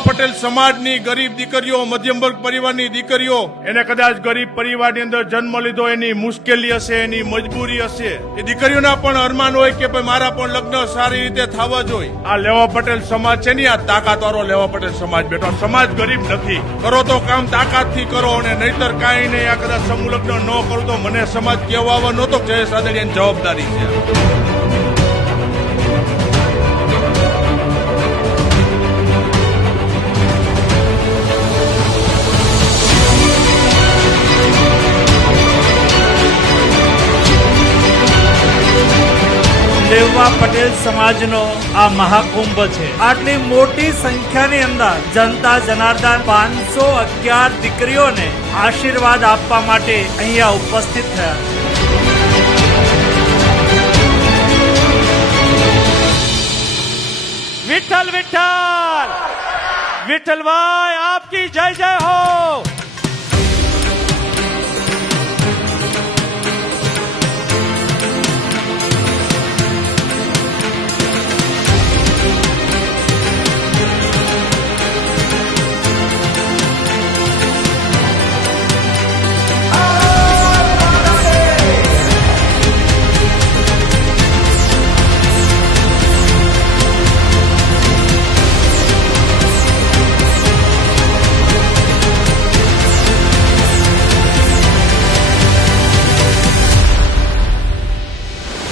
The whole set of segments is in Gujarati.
લેવા પટેલ સમાજની ગરીબ દીકરીઓ, મધ્યમ વર્ગ પરિવારની દીકરીઓ, એને કદાચ ગરીબ પરિવારની અંદર જન્મ લીધો, એની મુશ્કેલી હશે, એની મજબૂરી હશે, એ દીકરીઓના પણ અરમાન હોય કે ભાઈ મારા પણ લગ્ન સારી રીતે થવા જોઈએ. આ લેવા પટેલ સમાજ છે ને, આ તાકાતવાળો લેવા પટેલ સમાજ બેઠો. સમાજ ગરીબ નથી. કરો તો કામ તાકાતથી કરો, અને નહીતર કાંઈ નહીં. આ કદાચ સમૂહ લગ્ન ન કરું તો મને સમાજ કહેવા નહોતો. જયેશ રાદડિયાની જવાબદારી છે. લેવા પટેલ સમાજનો આ મહાકુંભ છે. આટલી મોટી સંખ્યાની અંદર જનતા જનાર્દન 511 દીકરીઓને આશીર્વાદ આપવા માટે અહીંયા ઉપસ્થિત થયા. વિઠ્ઠલ વિઠ્ઠલ વિઠ્ઠલભાઈ આપકી જય જય હો.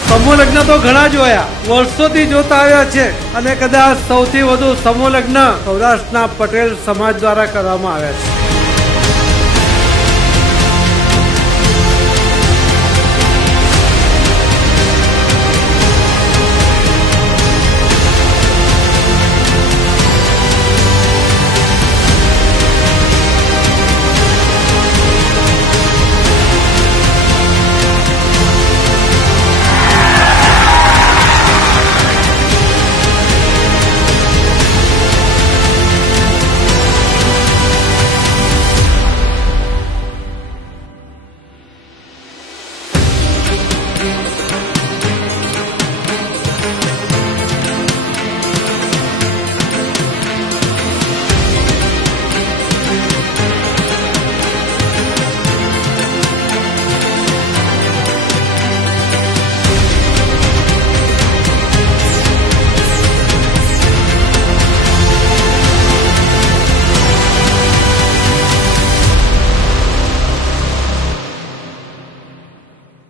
સમૂહ લગ્ન તો ઘણા જોયા, વર્ષોથી જોતા આવ્યા છે, અને કદાચ સૌથી વધુ સમૂહ લગ્ન સૌરાષ્ટ્રના પટેલ સમાજ દ્વારા કરવામાં આવ્યા છે.